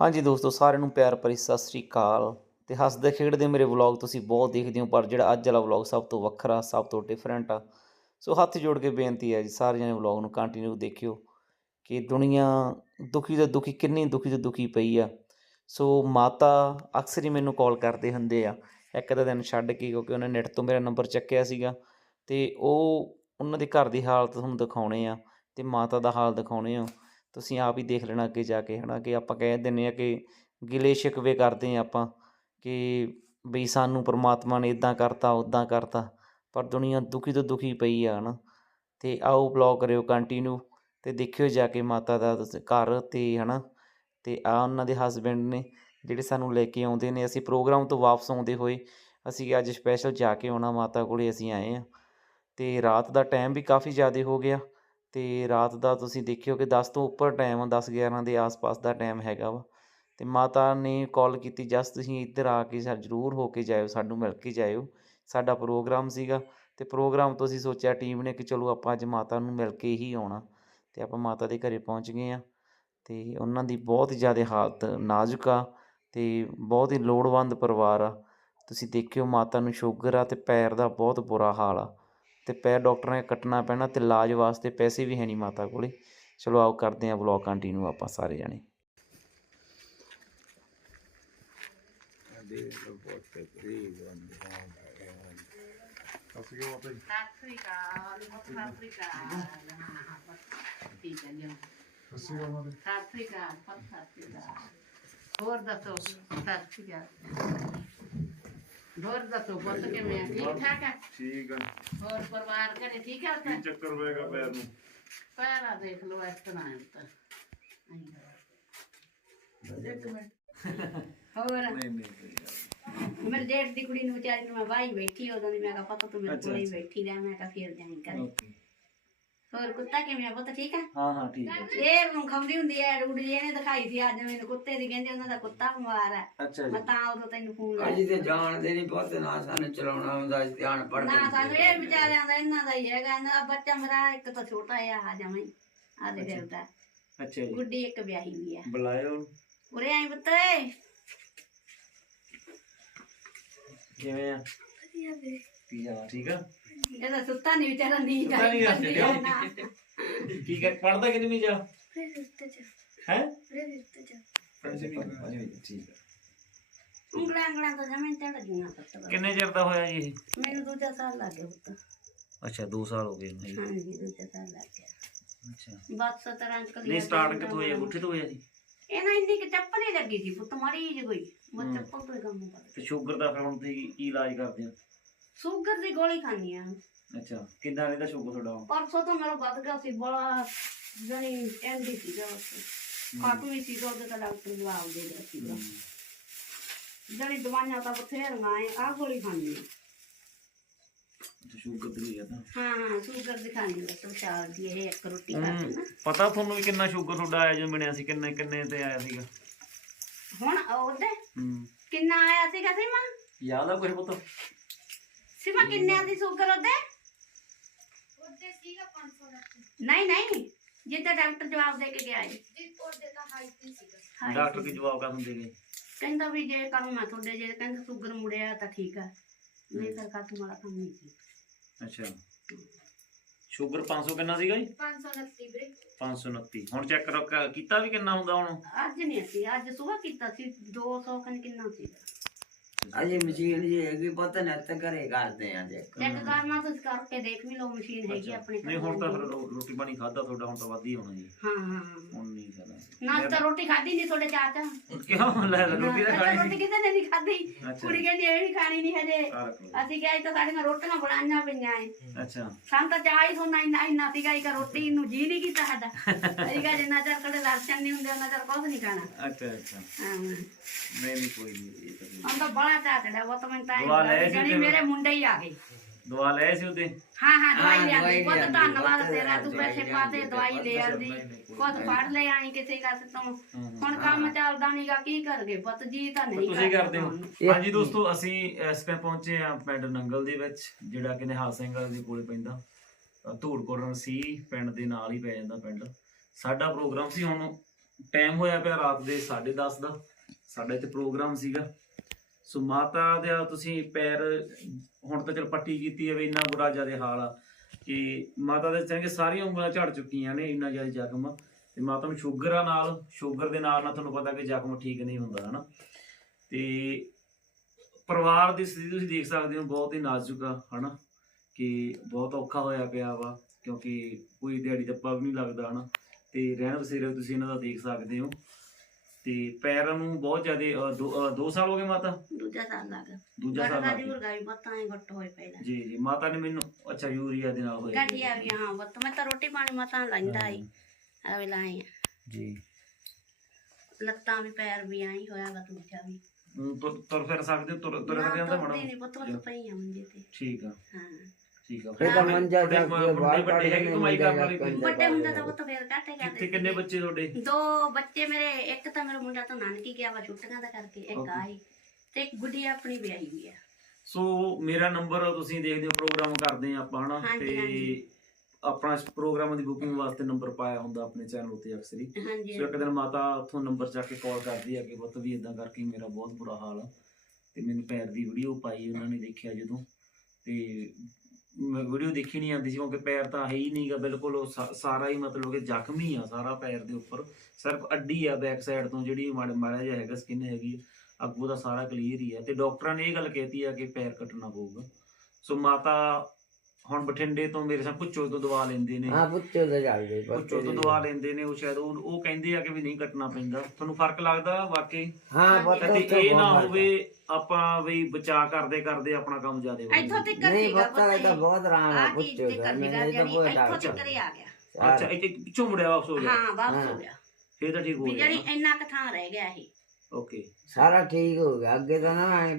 ਹਾਂਜੀ ਦੋਸਤੋ, ਸਾਰਿਆਂ ਨੂੰ ਪਿਆਰ ਭਰੀ ਸਤਿ ਸ੍ਰੀ ਅਕਾਲ ਤੇ ਹੱਸਦੇ ਖੇਡਦੇ ਮੇਰੇ ਵਲੌਗ ਤੁਸੀਂ ਬਹੁਤ ਦੇਖਦੇ ਹੋ, ਪਰ ਜਿਹੜਾ ਅੱਜ ਵਾਲਾ ਵਲੌਗ ਸਭ ਤੋਂ ਵੱਖਰਾ, ਸਭ ਤੋਂ ਡਿਫਰੈਂਟ ਆ। ਸੋ ਹੱਥ ਜੋੜ ਕੇ ਬੇਨਤੀ ਹੈ ਜੀ ਸਾਰੇ ਜਣੇ ਵਲੌਗ ਨੂੰ ਕੰਟੀਨਿਊ ਦੇਖਿਓ ਕਿ ਦੁਨੀਆ ਦੁਖੀ ਤੋਂ ਦੁਖੀ ਕਿੰਨੀ ਦੁਖੀ ਤੋਂ ਦੁਖੀ ਪਈ ਆ। ਸੋ ਮਾਤਾ ਅਕਸਰ ਹੀ ਮੈਨੂੰ ਕਾਲ ਕਰਦੇ ਹੁੰਦੇ ਆ, ਇੱਕ ਦਾ ਦਿਨ ਛੱਡ ਕੇ ਕਿਉਂਕਿ ਉਹਨੇ ਨੈਟ ਤੋਂ ਮੇਰਾ ਨੰਬਰ ਚੱਕਿਆ ਸੀਗਾ ਤੇ ਉਹ ਉਹਨਾਂ ਦੇ ਘਰ ਦੀ ਹਾਲਤ ਤੁਹਾਨੂੰ ਦਿਖਾਉਣੇ ਆ ਤੇ ਮਾਤਾ ਦਾ ਹਾਲ ਦਿਖਾਉਣੇ ਆ। ਤੁਸੀਂ ਆਪ ਹੀ ਦੇਖ ਲੈਣਾ ਅੱਗੇ ਜਾ ਕੇ ਹੈ ਨਾ ਕਿ ਆਪਾਂ ਕਹਿ ਦਿੰਦੇ ਹਾਂ ਕਿ ਗਿਲੇ ਸ਼ਿਕਵੇ ਕਰਦੇ ਹਾਂ ਆਪਾਂ ਕਿ ਬਈ ਸਾਨੂੰ ਪਰਮਾਤਮਾ ਨੇ ਇਦਾਂ ਕਰਤਾ ਉਦਾਂ ਕਰਤਾ, ਪਰ ਦੁਨੀਆ ਦੁਖੀ ਤੋਂ ਦੁਖੀ ਪਈ ਆ ਨਾ ਤੇ ਆਓ ਬਲੌਗ ਕਰਿਓ ਕੰਟੀਨਿਊ ਤੇ ਦੇਖਿਓ ਜਾ ਕੇ ਮਾਤਾ ਦਾ ਤੁਸੀਂ ਘਰ ਤੇ, ਹਨਾ। ਤੇ ਆ ਉਹਨਾਂ ਦੇ ਹਸਬੈਂਡ ਨੇ ਜਿਹੜੇ ਸਾਨੂੰ ਲੈ ਕੇ ਆਉਂਦੇ ਨੇ, ਅਸੀਂ ਪ੍ਰੋਗਰਾਮ ਤੋਂ ਵਾਪਸ ਆਉਂਦੇ ਹੋਏ ਅਸੀਂ ਅੱਜ ਸਪੈਸ਼ਲ ਜਾ ਕੇ ਆਉਣਾ ਮਾਤਾ ਕੋਲੇ, ਅਸੀਂ ਆਏ ਆ ਤੇ ਰਾਤ ਦਾ ਟਾਈਮ ਵੀ ਕਾਫੀ ਜ਼ਿਆਦਾ ਹੋ ਗਿਆ। ਅਤੇ ਰਾਤ ਦਾ ਤੁਸੀਂ ਦੇਖਿਓ ਕਿ ਦਸ ਤੋਂ ਉੱਪਰ ਟਾਈਮ 10 11 ਦੇ ਆਸ-ਪਾਸ ਦਾ ਟਾਈਮ ਹੈਗਾ ਵਾ। ਅਤੇ ਮਾਤਾ ਨੇ ਕਾਲ ਕੀਤੀ, ਜਸ, ਤੁਸੀਂ ਇੱਧਰ ਆ ਕੇ ਸਾ, ਜ਼ਰੂਰ ਹੋ ਕੇ ਜਾਇਓ, ਸਾਨੂੰ ਮਿਲ ਕੇ ਜਾਇਓ। ਸਾਡਾ ਪ੍ਰੋਗਰਾਮ ਸੀਗਾ ਅਤੇ ਪ੍ਰੋਗਰਾਮ ਤੋਂ ਅਸੀਂ ਸੋਚਿਆ ਟੀਮ ਨੇ ਕਿ ਚਲੋ ਆਪਾਂ ਅੱਜ ਮਾਤਾ ਨੂੰ ਮਿਲ ਕੇ ਹੀ ਆਉਣਾ। ਅਤੇ ਆਪਾਂ ਮਾਤਾ ਦੇ ਘਰ ਪਹੁੰਚ ਗਏ ਹਾਂ। ਅਤੇ ਉਹਨਾਂ ਦੀ ਬਹੁਤ ਜ਼ਿਆਦਾ ਹਾਲਤ ਨਾਜ਼ੁਕ ਆ ਅਤੇ ਬਹੁਤ ਹੀ ਲੋੜਵੰਦ ਪਰਿਵਾਰ ਆ। ਤੁਸੀਂ ਦੇਖਿਓ ਮਾਤਾ ਨੂੰ ਸ਼ੂਗਰ ਆ ਅਤੇ ਪੈਰ ਦਾ ਬਹੁਤ ਬੁਰਾ ਹਾਲ ਆ। ਅਤੇ ਪੈਰ ਡਾਕਟਰਾਂ ਨੇ ਕੱਟਣਾ ਪੈਣਾ ਅਤੇ ਇਲਾਜ ਵਾਸਤੇ ਪੈਸੇ ਵੀ ਹੈ ਨਹੀਂ ਮਾਤਾ ਕੋਲੇ। ਚਲੋ ਆਓ ਕਰਦੇ ਹਾਂ ਵਲੌਗ ਕੰਟੀਨਿਊ ਆਪਾਂ ਸਾਰੇ ਜਾਣੇ। ਸਤਿ ਸ੍ਰੀ ਅਕਾਲ ਸਤਿ ਸ੍ਰੀ ਅਕਾਲ ਠੀਕ ਹੈ ਜੀ ਸਤਿ ਸ੍ਰੀ ਅਕਾਲ ਸਤਿ ਸ੍ਰੀ ਅਕਾਲ। ਹੋਰ ਦੱਸੋ, ਸਤਿ ਸ੍ਰੀ ਅਕਾਲ। ਹੋਰ ਦੱਸੋ ਪੁੱਤ ਕਿਵੇਂ ਆ? ਠੀਕ ਠਾਕ ਹੈ ਠੀਕ ਆ। ਹੋਰ ਪਰਿਵਾਰ ਘਰੇ ਠੀਕ ਹੈ ਕੀ ਉੱਥੇ ਚੱਕਰ ਹੋਏਗਾ ਪੈਰ ਨੂੰ? ਪਹਿਲਾਂ ਦੇਖ ਲਓ ਇਸ ਤਰ੍ਹਾਂ ਹੈ ਤਾਂ ਇੱਕ ਮਿੰਟ। ਹੋਰ? ਮੇਰੇ ਜੇਠ ਦੀ ਕੁੜੀ ਨੂੰ ਵਿਚਾਰੀ ਨੂੰ ਮੈਂ ਵਾਹੀ ਬੈਠੀ ਉਦੋਂ ਦੀ ਮੈਂ ਕਿਹਾ ਪਤਾ ਤੂੰ ਮੇਰੇ ਕੋਲ ਹੀ ਬੈਠੀ ਰਹਿ ਮੈਂ ਕਿਹਾ ਫੇਰ ਜਾਈਂ ਕਰੇ ਹੋਰ ਕੁੱਤਾ ਕਿਵੇਂ ਆ ਪੁੱਤ ਠੀਕ ਆ? ਹਾਂ ਹਾਂ ਠੀਕ ਹੈ ਇਹ ਨੂੰ ਖਬਰੀ ਹੁੰਦੀ ਹੈ ਰੂੜੀ ਜੀ ਇਹਨੇ ਦਿਖਾਈ ਸੀ ਅੱਜ ਮੈਨੂੰ ਕੁੱਤੇ ਦੀ ਕਹਿੰਦੇ ਉਹਨਾਂ ਦਾ ਕੁੱਤਾ ਬਿਮਾਰ ਅੱਛਾ ਮੈਂ ਤਾਂ ਉਦੋਂ ਤੈਨੂੰ ਫੋਨ ਲਾਇਆ ਅਜੀ ਤੇ ਜਾਣਦੇ ਨਹੀਂ ਬਹੁਤ ਨਾ ਸਾਨੂੰ ਚਲਾਉਣਾ ਹੁੰਦਾ ਸੀ ਧਿਆਨ ਪੜ ਨਾ ਸਾਨੂੰ ਇਹ ਵਿਚਾਰਿਆਂ ਦਾ ਇਹਨਾਂ ਦਾ ਹੀ ਹੈਗਾ। ਇਹਨਾਂ ਦਾ ਬੱਚਾ ਮੇਰਾ ਇੱਕ ਤਾਂ ਛੋਟਾ ਆ ਆ ਜਮਾਂ ਹੀ ਆ ਦੇ ਫਿਰਦਾ। ਅੱਛਾ ਜੀ। ਗੁੱਡੀ ਇੱਕ ਵਿਆਹੀ ਵੀ ਆ। ਬੁਲਾਇਓ। ਉਰੇ ਆਈ ਪੁੱਤਰੇ ਕਿਵੇਂ ਆ? ਪੀਆ ਠੀਕ ਆ? ਇਹਦਾ ਸੁੱਤਾ ਨਹੀਂ ਵਿਚਾਰਾ ਨਹੀਂ ਸੁੱਤਾ ਨੀ ਗਾ, ਜਾਂਦੀ ਕਿਉਂ? ਨਾ। ਠੀਕ ਹੈ ਪੜਦਾ ਕਿੰਨੀ ਜਾ ਹੈ? ਠੀਕ ਹੈ ਉਂਗਲਾਂ ਉਂਗਲਾਂ ਤਾਂ ਜਮੀਨ ਚੜ ਗਈਆਂ ਪੁੱਤ। ਬਸ। ਕਿੰਨੇ ਚਿਰ ਦਾ ਹੋਇਆ ਜੀ ਇਹ? ਮੈਨੂੰ ਦੂਜਾ ਸਾਲ ਲੱਗ ਗਿਆ ਪੁੱਤ। ਅੱਛਾ 2 ਸਾਲ ਹੋ ਗਏ ਨੇ ਹਾਂਜੀ ਦੂਜਾ ਸਾਲ ਲੱਗ ਗਿਆ। ਅੱਛਾ। ਬਸ ਸਤਰ ਅੰਕਲ ਨਹੀਂ ਸਟਾਰਟ ਕਿੱਥੋਂ ਹੋਇਆ? ਗੁੱਠੇ ਤੋਂ ਹੋਇਆ ਜੀ? ਇਹ ਨਾ ਇੰਨੀ ਕਿ ਚੱਪਲ ਹੀ ਲੱਗੀ ਸੀ ਪੁੱਤ ਮਾੜੀ ਜਿਹੀ ਕੋਈ। ਮੈਂ ਹਮ। ਚੱਪਲ ਤੋਂ ਹੀ ਕੰਮ ਕਰ ਤੇ ਸ਼ੂਗਰ ਦਾ ਫਿਰ ਹੁਣ ਤੁਸੀਂ ਕੀ ਇਲਾਜ ਕਰਦੇ ਹੋ? ਸ਼ੂਗਰ ਦੀ ਗੋਲੀ ਖਾਣੀ ਆ। ਅੱਛਾ ਕਿੰਨਾ ਰਹਿੰਦਾ ਸ਼ੂਗਰ ਤੁਹਾਡਾ? ਪਰਸੋਂ ਤੋਂ ਮੇਰਾ ਵੱਧ ਗਿਆ ਸੀ ਬੜਾ ਜਣੀ ਐਂਡੀ ਸੀ ਉਸ ਕਾਟੂ ਵੀ ਸੀ ਉਹਦੇ ਤਾਂ ਡਾਕਟਰ ਜਵਾਬ ਦੇ ਰਿਹਾ ਸੀ ਜਣੀ ਦਵਾਈਆਂ ਤਾਂ ਬਥੇਰੀਆਂ ਆਏ ਆ ਗੋਲੀ ਖਾਣੀ ਆ। ਸ਼ੂਗਰ ਦੀ ਹੈ ਤਾਂ। ਹਾਂ ਹਾਂ ਸ਼ੂਗਰ ਦੀ ਖਾਣੀ ਤਾਂ ਚਾਰ ਦੀ ਇਹ ਇੱਕ ਰੋਟੀ ਖਾਣੀ ਨਾ। ਪਤਾ ਤੁਹਾਨੂੰ ਵੀ ਕਿੰਨਾ ਸ਼ੂਗਰ ਤੁਹਾਡਾ ਆਇਆ ਜਦੋਂ ਬਣਿਆ ਸੀ ਕਿੰਨੇ ਕਿੰਨੇ ਤੇ ਆਇਆ ਸੀਗਾ? ਹੁਣ ਉਹਦੇ ਹੂੰ। ਕਿੰਨਾ ਆਇਆ ਸੀਗਾ ਸੀਮਾ ਯਾਦ ਆ ਕੁਝ ਪੁੱਤ? ਸੀਮਾ ਕਿੰਨੇ ਦੀ ਸ਼ੂਗਰ ਉਹਦੇ ਨਹੀਂ ਨਹੀਂ ਜਿੱਦਾਂ ਡਾਕਟਰ ਜਵਾਬ ਦੇ ਕੇ ਗਿਆ ਹੈ ਹਾਏ ਡਾਕਟਰ ਕੀ ਜਵਾਬ ਕਰ ਦਿੰਦੇ ਗਏ ਕਹਿੰਦਾ ਵੀ ਜੇ ਕੰਮ ਮੈਂ ਤੁਹਾਡੇ ਜੇ ਕਹਿੰਦਾ ਸ਼ੂਗਰ ਮੁੜਿਆ ਤਾਂ ਠੀਕ ਆ ਨਹੀਂ ਤਾਂ ਖਤਮ ਵਾਲਾ ਕੰਮ ਨਹੀਂ ਸੀ ਅੱਛਾ ਸ਼ੂਗਰ 500 ਕਿੰਨਾ ਸੀਗਾ ਜੀ 529 ਵੀਰੇ 529 ਹੁਣ ਚੈੱਕ ਕੀਤਾ ਵੀ ਕਿੰਨਾ ਹੁੰਦਾ ਹੁਣ ਅੱਜ ਨਹੀਂ ਸੀ ਅੱਜ ਸਵੇਰ ਕੀਤਾ ਸੀ 200 ਕਨ ਕਿੰਨਾ ਸੀ ਅਜੀ ਮਸ਼ੀਨ ਜੀ ਹੈਗੀ ਪਤ ਨੇ ਤੇ ਘਰੇ ਕਰਦੇ ਆ ਦੇਖ ਚੈੱਕ ਕਰਨਾ ਤੁਸੀਂ ਕਰਕੇ ਦੇਖ ਵੀ ਲਓ ਮਸ਼ੀਨ ਹੈਗੀ ਆਪਣੇ ਨਹੀਂ ਹੁਣ ਤਾਂ ਫਿਰ ਰੋ- ਰੋਟੀ ਪਾਣੀ ਖਾਦਾ ਤੁਹਾਡਾ ਹੁਣ ਤਾਂ ਵੱਧ ਹੀ ਹੋਣਾ ਜੀ। ਹਾਂ ਹਾਂ। ਹੁਣ ਨਹੀਂ ਖਾਣਾ। ਨਾ ਤਾਂ ਰੋਟੀ ਖਾਦੀ ਨਹੀਂ ਤੁਹਾਡੇ ਚਾਚਾ ਕਿਉਂ? ਲੈ ਲੈ ਰੋਟੀ ਤਾਂ ਅੱਛਾ, ਖਾਣੀ ਰੋਟੀ ਕਿਤੇ ਨੇ ਨਹੀਂ ਖਾਦੀ ਅੱਛਾ। ਕੁੜੀ ਕਹਿੰਦੀ ਇਹ ਵੀ ਖਾਣੀ ਨਹੀਂ ਹਜੇ। ਆ ਰੱਖ ਲਓ। ਅਸੀਂ ਕਿਹਾ ਸੀ ਤਾਂ ਸਾਡੀਆਂ ਰੋਟੀਆਂ ਬਣਾਈਆਂ ਪਈਆਂ ਏ ਅੱਛਾ। ਸਾਨੂੰ ਤਾਂ ਚਾਹ ਹੀ ਸੋਨਾ ਇੰਨਾ ਇੰਨਾ ਸੀਗਾ ਇੱਕ ਰੋਟੀ ਨੂੰ ਜੀ ਨਹੀਂ ਕੀਤਾ ਸਾਡਾ। ਅਸੀਂ ਕਿਹਾ ਜਿੰਨਾ ਚਿਰ ਕਦੇ ਦਰਸ਼ਨ ਨਹੀਂ ਹੁੰਦੇ ਉਹਨਾਂ ਚਿਰ ਕੁਝ ਨਹੀਂ ਖਾਣਾ। ਅੱਛਾ ਅੱਛਾ। ਹਾਂ। ਨਹੀਂ ਨਹੀਂ ਕੋਈ ਨਹੀਂ ਇਹ ਤਾਂ ਨਹੀਂ। ਹੁਣ ਤਾਂ ਬੜਾ ਚਾਹ ਚੜਿਆ ਉਹ ਤਾਂ ਮੈਂ ਤਾਂ ਦਵਾ ਲੈ ਸੀ ਜਣੀ ਤੇ- ਮੇਰੇ ਮੁੰਡੇ ਹੀ ਆ ਗਏ। ਦਵਾ ਲੈ ਸੀ ਉਹਦੇ? ਹਾਂ ਹਾਂ ਦਵਾਈ ਹਾਂ, ਲਿਆ ਦਵਾਈ ਬਹੁਤ ਲਿਆਂਦੀ, ਧੰਨਵਾਦ ਬਹੁਤ ਤੇਰਾ ਤੂੰ ਪੈਸੇ ਲਿਆਂਦੀ, ਪਾਤੇ ਦਵਾਈ ਲੈ ਬਹੁਤ ਆਂਦੀ। ਨਹੀਂ, ਨਹੀਂ, ਕੋਈ ਖੁਦ ਫੜ ਲੈ ਆਈ ਕਿਸੇ ਕਾਸੇ ਤੋਂ। ਹੁਣ ਕੰਮ ਚੱਲਦਾ ਨਹੀਂਗਾ ਕੀ ਕਰਗੇ ਪੁੱਤ ਜੀ ਤਾਂ ਨਹੀਂ ਤੁਸੀਂ ਕਰਦਾ ਕਰਦੇ ਹੋ। ਹੁਣ। ਹਾਂਜੀ ਦੋਸਤੋ ਅਸੀਂ ਇਸ ਟਾਈਮ ਪਹੁੰਚੇ ਆ ਪਿੰਡ ਨੰਗਲ ਦੇ ਵਿੱਚ ਜਿਹੜਾ ਕਿ ਨਿਹਾਲ ਸਿੰਘ ਵਾਲੇ ਦੇ ਕੋਲੇ ਪੈਂਦਾ। ਅ, ਸੀ ਪਿੰਡ ਦੇ ਨਾਲ ਹੀ ਪੈ ਜਾਂਦਾ ਪਿੰਡ। ਸਾਡਾ ਪ੍ਰੋਗਰਾਮ ਸੀ ਹੁਣ ਟਾਈਮ ਹੋਇਆ ਪਿਆ ਰਾਤ ਦੇ 10:30 ਦਾ। ਸਾਡਾ ਇੱਥੇ ਪ੍ਰੋਗਰਾਮ ਸੀਗਾ। ਸੋ ਮਾਤਾ ਦਾ ਤੁਸੀਂ ਪੈਰ, ਹੁਣ ਤਾਂ ਚਲ ਪੱਟੀ ਕੀਤੀ ਹੈ ਵੀ ਇੰਨਾ ਬੁਰਾ ਜ਼ਿਆਦਾ ਹਾਲ ਆ ਕਿ ਮਾਤਾ ਦੇ ਚਾਹੇ ਸਾਰੀਆਂ ਉਂਗਲਾਂ ਝੜ ਚੁੱਕੀਆਂ ਨੇ, ਇੰਨਾ ਜ਼ਿਆਦਾ ਜ਼ਖਮ। ਆ ਤੇ ਮਾਤਾ ਨੂੰ ਸ਼ੂਗਰ ਆ ਨਾਲ, ਸ਼ੂਗਰ ਦੇ ਨਾਲ ਨਾਲ ਤੁਹਾਨੂੰ ਪਤਾ ਕਿ ਜ਼ਖਮ ਠੀਕ ਨਹੀਂ ਹੁੰਦਾ, ਹਨਾ। ਤੇ ਪਰਿਵਾਰ ਦੀ ਸਥਿਤੀ ਤੁਸੀਂ ਦੇਖ ਸਕਦੇ ਹੋ, ਬਹੁਤ ਹੀ ਨਾਜ਼ੁਕ ਆ, ਹਨਾ। ਕਿ ਬਹੁਤ ਔਖਾ ਹੋਇਆ ਪਿਆ ਵਾ, ਕਿਉਂਕਿ ਕੋਈ ਦਿਹਾੜੀ ਦੱਪਾ ਵੀ ਨਹੀਂ ਲੱਗਦਾ, ਹਨਾ। ਤੇ ਰਹਿਣ ਬਸੇਰਾ ਤੁਸੀਂ ਇਹਨਾਂ ਦਾ ਦੇਖ ਸਕਦੇ ਹੋ। ਤੇ ਪੈਰਾਂ ਨੂੰ ਬਹੁਤ ਜ਼ਿਆਦਾ 2 ਸਾਲ ਹੋ ਗਏ ਮਾਤਾ? ਦੂਜਾ ਸਾਲ ਲੱਗ ਦੂਜਾ ਸਾਲ ਲੱਗ ਗਿਆ। ਵੀ ਬੱਤਾਂ ਹੀ ਘੱਟ ਹੋਏ ਪਹਿਲਾਂ ਜੀ ਜੀ ਮਾਤਾ ਨੇ ਮੈਨੂੰ ਅੱਛਾ ਯੂਰੀਆ ਦੇ ਨਾਲ ਹੋਇਆ ਗੱਡੀ ਆ ਗਈ ਹਾਂ ਬੱਤ ਮੈਂ ਤਾਂ ਰੋਟੀ ਪਾਣੀ ਮਤਾਂ ਲੈਂਦਾ ਹੀ ਆ ਵੇ ਲਾਈ ਜੀ। ਲੱਤਾਂ ਵੀ ਪੈਰ ਵੀ ਆਈ ਹੋਇਆ ਵਾ ਦੂਜਾ ਵੀ। ਤੁਰ ਫਿਰ ਸਕਦੇ ਤੁਰ ਤੁਰ ਜਾਂਦਾ ਤੁਰਦੀ ਮਾੜਾ ਨੀ ਪੁੱਤ ਪਈ ਆ ਮੰਜੇ ਤੇ। ਠੀਕ ਆ। ਹਾਂ। ਠੀਕ ਆ। ਇਹ ਤਾਂ ਮੰਜਾ ਜਾ ਕੇ ਬਾਹਰ ਕੱਢ ਵੱਡੇ ਹੈਗੇ ਕੇ ਕਮਾਈ ਕਰਨ ਵਾਲੇ ਵੱਡੇ ਹੁੰਦੇ ਤਾਂ ਪੁੱਤ ਫੇਰ ਘੱਟ ਕਿੱਥੇ ਜਾਂਦੇ ਕਿੰਨੇ ਬੱਚੇ ਤੁਹਾਡੇ? ਦੋ ਬੱਚੇ ਮੇਰੇ ਇੱਕ ਤਾਂ ਮੇਰਾ ਮੁੰਡਾ ਤਾਂ ਨਾਨਕੀ ਗਿਆ ਵਾ ਛੁੱਟੀਆਂ ਦਾ ਕਰਕੇ ਇੱਕ. ਆਈ ਤੇ ਇੱਕ ਗੁੱਡੀ ਆਪਣੀ ਵਿਆਹੀ ਵੀ ਆ। ਸੋ ਮੇਰਾ ਨੰਬਰ ਤੁਸੀਂ ਦੇਖਦੇ ਹੋ ਪ੍ਰੋਗਰਾਮ ਕਰਦੇ ਆ ਆਪਾਂ ਹਨਾ? ਹਾਂਜੀ, ਤੇ ਹਾਂਜੀ। ਆਪਣਾ ਪ੍ਰੋਗਰਾਮਾਂ ਦੀ ਬੁਕਿੰਗ ਵਾਸਤੇ ਨੰਬਰ ਪਾਇਆ ਹੁੰਦਾ ਆਪਣੇ ਚੈਨਲ ਉੱਤੇ ਅਕਸਰ ਹੀ। ਹਾਂਜੀ। ਸੋ ਇੱਕ ਦਿਨ ਮਾਤਾ ਉੱਥੋਂ ਨੰਬਰ ਚੱਕ ਕੇ ਕਾਲ ਕਰਦੀ ਆ ਕਿ ਪੁੱਤ ਵੀ ਇਦਾਂ ਕਰਕੇ ਮੇਰਾ ਬਹੁਤ ਬੁਰਾ ਹਾਲ ਆ। ਤੇ ਮੈਨੂੰ ਪੈਰ ਦੀ ਵੀਡੀਓ ਪਾਈ ਉਹਨਾਂ ਨੇ ਦੇਖਿਆ ਜਦੋਂ। ਤੇ ਵੀਡੀਓ ਦੇਖੀ ਨਹੀਂ ਆਉਂਦੀ ਸੀ, ਕਿਉਂਕਿ ਪੈਰ ਤਾਂ ਹੈ ਹੀ ਨਹੀਂਗਾ, ਬਿਲਕੁਲ ਉਹ ਸਾ- ਸਾਰਾ ਹੀ ਮਤਲਬ ਕਿ ਜ਼ਖਮੀ ਆ, ਸਾਰਾ ਪੈਰ ਦੇ ਉੱਪਰ ਸਿਰਫ ਅੱਡੀ ਆ ਬੈਕ ਸਾਈਡ ਤੋਂ, ਜਿਹੜੀ ਮਾੜਾ ਮਾੜਾ ਜਿਹਾ ਹੈਗਾ ਸਕਿਨ ਹੈਗੀ ਆ। ਅੱਗੋਂ ਦਾ ਸਾਰਾ ਕਲੀਅਰ ਹੀ ਆ ਤੇ ਡਾਕਟਰਾਂ ਨੇ ਇਹ ਗੱਲ ਕਹਿਤੀ ਆ ਕਿ ਪੈਰ ਕੱਟਣਾ ਪਊਗਾ ਸੋ ਮਾਤਾ ਹੁਣ ਬਠਿੰਡੇ ਤੋਂ ਮੇਰੇ ਸਾਹ ਪੁੱਛੋ ਤੋਂ ਦਵਾ ਲੈਂਦੇ ਨੇ। ਹਾਂ ਪੁੱਛੋ ਤੇ ਚੱਲਦੇ ਪੁੱਛੋ ਤੋਂ ਦਵਾ ਲੈਂਦੇ ਨੇ ਉਹ ਸ਼ਾਇਦ ਉਹ ਉਹ ਕਹਿੰਦੇ ਆ ਕਿ ਵੀ ਨਹੀਂ ਕੱਟਣਾ ਪੈਂਦਾ। ਤੁਹਾਨੂੰ ਫ਼ਰਕ ਲੱਗਦਾ ਵਾਕਈ? ਹਾਂ ਕਦੇ ਉੱਥੇ ਇਹ ਨਾ ਬਹੁਤ ਹੋਵੇ ਆਪਾਂ ਵੀ ਬਚਾ ਕਰਦੇ ਕਰਦੇ ਆਪਣਾ ਕੰਮ ਜ਼ਿਆਦਾ ਹੋ ਇੱਥੋਂ ਜਾਵੇ ਤੱਕ ਨਹੀਂ ਸੀਗਾ ਪਤਾ ਇਹ ਤਾਂ ਬਹੁਤ ਆਰਾਮ ਹੈ ਆ ਚੀਜ਼ ਪੁੱਛੋ ਤੇ ਦਾ ਕਰਨੀ ਮੈਨੂੰ ਗੱਲ ਇਹ ਤਾਂ ਜਾਨੀ ਬਹੁਤ ਇੱਥੋਂ ਡਰ ਤੱਕ ਹੀ ਆ ਗਿਆ। ਅੱਛਾ ਇਹ ਪਿੱਛੋਂ ਮੁੜਿਆ ਵਾਪਸ ਹੋ ਗਿਆ? ਹਾਂ ਵਾਪਸ ਹਾਂ। ਹੋ। ਗਿਆ। ਫੇਰ ਤਾਂ ਠੀਕ ਹੋ ਗਿਆ ਜਿਹੜੀ ਇੰਨਾ ਕੁ ਥਾਂ ਰਹਿ ਗਿਆ ਇਹ। ਓਕੇ। ਸਾਰਾ ਠੀਕ ਹੋ ਗਿਆ ਅੱਗੇ ਤਾਂ ਨਾ ਐਂ